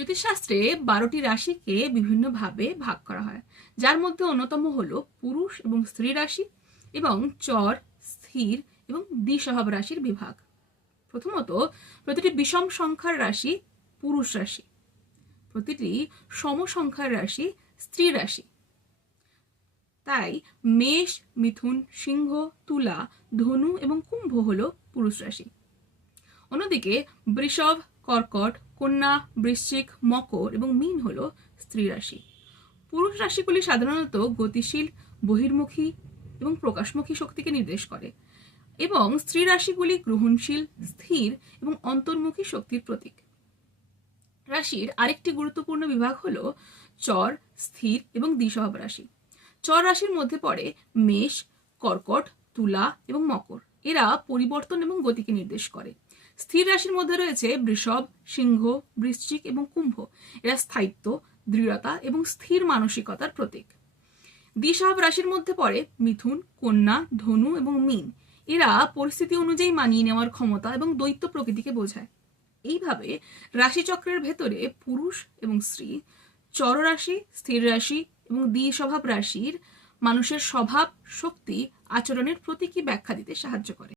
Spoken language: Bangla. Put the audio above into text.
জ্যোতিষশাস্ত্রে 12টি রাশিকে বিভিন্নভাবে ভাগ করা হয়, যার মধ্যে অন্যতম হলো পুরুষ এবং স্ত্রী রাশি এবং চর, স্থির এবং দ্বিস্বভাব রাশির বিভাগ। প্রথমত, প্রতিটি বিষম সংখ্যার রাশি পুরুষ রাশি, প্রতিটি সম সংখ্যার রাশি স্ত্রী রাশি। তাই মেষ, মিথুন, সিংহ, তুলা, ধনু এবং কুম্ভ হলো পুরুষ রাশি। অন্যদিকে বৃষভ, কর্কট, কন্যা, বৃশ্চিক, মকর এবং মীন হলো স্ত্রী রাশি। পুরুষ রাশিগুলি সাধারণত গতিশীল, বহির্মুখী এবং প্রকাশমুখী শক্তিকে নির্দেশ করে, এবং স্ত্রী রাশিগুলি গ্রহণশীল, স্থির এবং অন্তর্মুখী শক্তির প্রতীক। রাশির আরেকটি গুরুত্বপূর্ণ বিভাগ হলো চর, স্থির এবং দ্বিস্বভাব রাশি। চর রাশির মধ্যে পড়ে মেষ, কর্কট, তুলা এবং মকর। এরা পরিবর্তন এবং গতিকে নির্দেশ করে। স্থির রাশির মধ্যে রয়েছে বৃষভ, সিংহ, বৃশ্চিক এবং কুম্ভ। এরা স্থায়িত্ব, দৃঢ়তা এবং স্থির মানসিকতার প্রতীক। দ্বিস্বভাব রাশির মধ্যে পড়ে মিথুন, কন্যা, ধনু এবং মীন। এরা পরিস্থিতি অনুযায়ী মানিয়ে নেওয়ার ক্ষমতা এবং দ্বৈত প্রকৃতিকে বোঝায়। এইভাবে রাশিচক্রের ভেতরে পুরুষ এবং স্ত্রী, চর রাশি, স্থির রাশি এবং দ্বিস্বভাব রাশির মানুষের স্বভাব, শক্তি, আচরণের প্রতীকী ব্যাখ্যা দিতে সাহায্য করে।